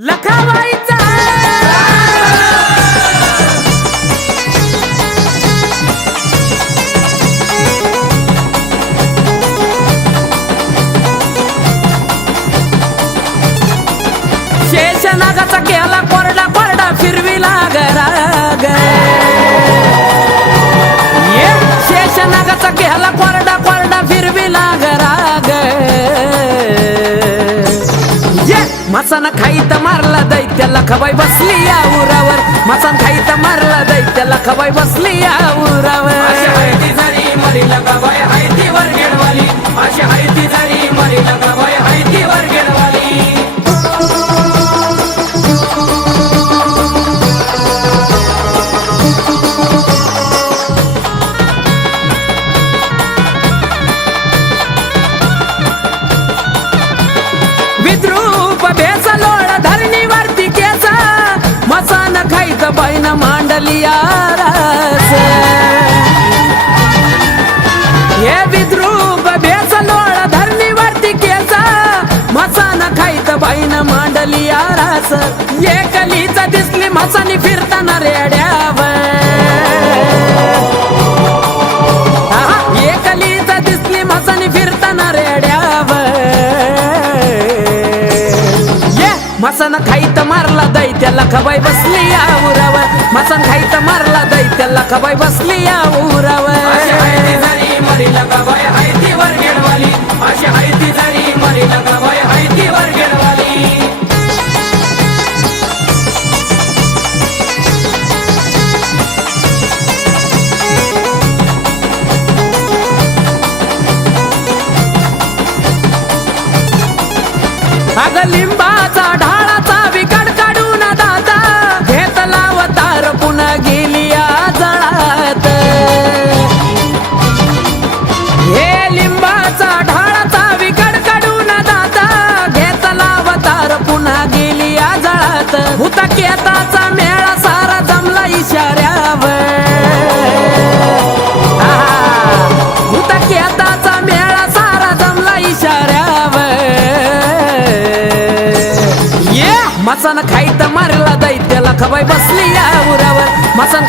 लखाबाईचा शेषनागाचा केला कोरडा कोरडा फिरविला गराग ये शेषनागाचा केला कोरडा कोरडा फिरविला गराग ये मसान खाईत मारला दैत्य लखाबाई बसली या उरावर मसान खाईत मारला दैत्य लखाबाई बसली या उरावर अशी हायती झाली मरी लखाबाई हायती वर गेडवाली अशी हायती झाली मरी लखाबाई हायती वर गेडवाली विद्रूप बेसलोळ धरणीवरती केसा मसान खाईत बाईन मांडली आरास हे विद्रूप बेसलोळ धरणीवरती केसा मसान खाईत बाईन मांडली आरास एकलीचा दिसली मसानी फिरताना रेड्यावर एकलीचा दिसली मसानी फिरताना रेड्यावर मसान खाईत मारला दैत्य लखाबाई बसली या उरावर मसान खाईत मारला दैत्य लखाबाई बसली या उरावर अशी हायती झाली मरी लखाबाई हायती वर गेडवाली अशी हायती झाली मरी लखाबाई हायती वर गेडवाली अग लिंबाचा ढाळाचा विकट काढून दादा घेतला अवतार पुन्हा गेली या जळात हे लिंबाचा ढाळाचा विकट काढून दादा घेतला अवतार पुन्हा गेली या जळात भूतकेताचा मेळा सारा जमला इशाऱ्यावर भूतकेताचा मेळा सारा जमला इशाऱ्यावर मसान खाईत मारला दैत्य लखाबाई बसली या उरावर मसान